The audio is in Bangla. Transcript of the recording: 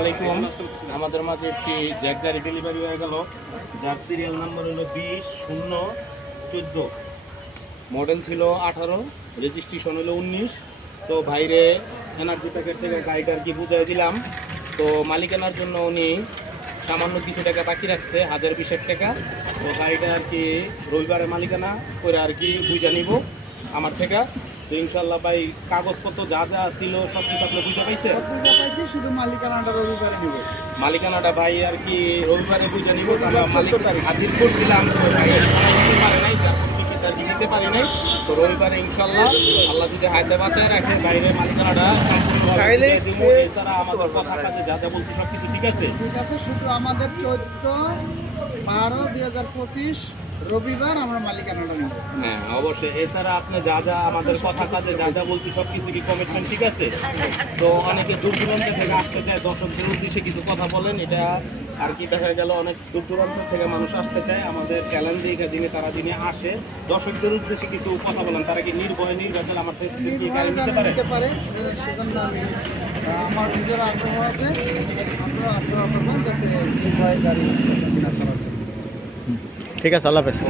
আলাইকুম। আমাদের মাঝে একটি জ্যাক গাড়ি ডেলিভারি হয়ে গেল, যার সিরিয়াল নাম্বার হলো 20-0-14, মডেল ছিল 18, রেজিস্ট্রেশন হলো 19। তো ভাইরে এনার্জি প্যাকেট থেকে গাড়িটা আর কি বুঝিয়ে দিলাম। তো মালিকানার জন্য উনি সামান্য কিছু টাকা বাকি রাখছে, 1020 টাকা। তো গাড়িটা আর কি রবিবারে মালিকানা করে আর কি বুঝে নিব আমার থেকে। তো ইনশাল্লাহ ভাই কাগজপত্র যা যা ছিল সব কিছু আপনি বুঝতে পাইছেন? শুধু মালিকানাটা রবিবারে নিব। মালিকানাটা ভাই আর কি রবিবারে বুঝে নিব। আমরা মালিক হাজির করছিলাম, তো ভাই দিতে পারে নাই, যার টিকিট আর কি দিতে পারি নাই। তো রবিবারে ইনশাল্লাহ আল্লাহ যদি হায়দা বাঁচায় রাখে বাইরে মালিকানাটা সম্পূর্ণভাবে দিব। এছাড়া আমাদের কথা কাজে যা যা বলছি সব কিছু ঠিক আছে। ঠিক আছে, শুধু আমাদের 14/12/2025 রবিবার আমরা মালিকানাটা নিব। হ্যাঁ অবশ্যই। এছাড়া আপনি যা যা আমাদের কথা কাজে যা যা বলছি সব কিছু কি কমিটমেন্ট ঠিক আছে? তো অনেকে দূর দূরান্ত থেকে আসতে চায়, দর্শকদের উদ্দেশ্যে কিছু কথা বলেন। এটা আর কি দেখা গেল অনেক দূর দূরান্ত থেকে মানুষ আসতে চায় আমাদের চ্যালেঞ্জ দিনে তারা দিনে আসে। দর্শকদের উদ্দেশ্যে কিছু কথা বলেন, তারা কি নির্ভয়ে নির্ভেজাল আমার থেকে কি গাড়ি নিতে পারে? সেজন্য আমি আমার নিজের আগ্রহ আছে, আপনারা আগ্রহ করবেন যাতে নির্ভয় গাড়ি কেনা করা যায়। ঠিক আছে, আল্লাহ হাফেজ।